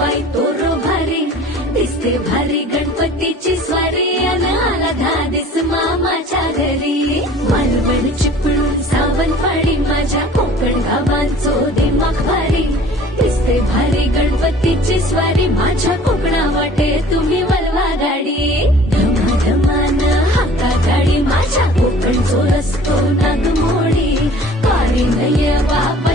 बाई तोरो भारी दिसते भारी गणपतीची स्वारी अन आला धादिस मामाच्या घरी मालवण चिपळूण सावंतवाडी माझ्या कोकण गावांचो दिमाग भारी दिसते भारी गणपतीची स्वारी माझ्या कोकणा वाटे तुम्ही वलवा गाडी धमाधमान हाका गाडी माझ्या कोकणचो रस्तो नागमोडी पारी नय बाबा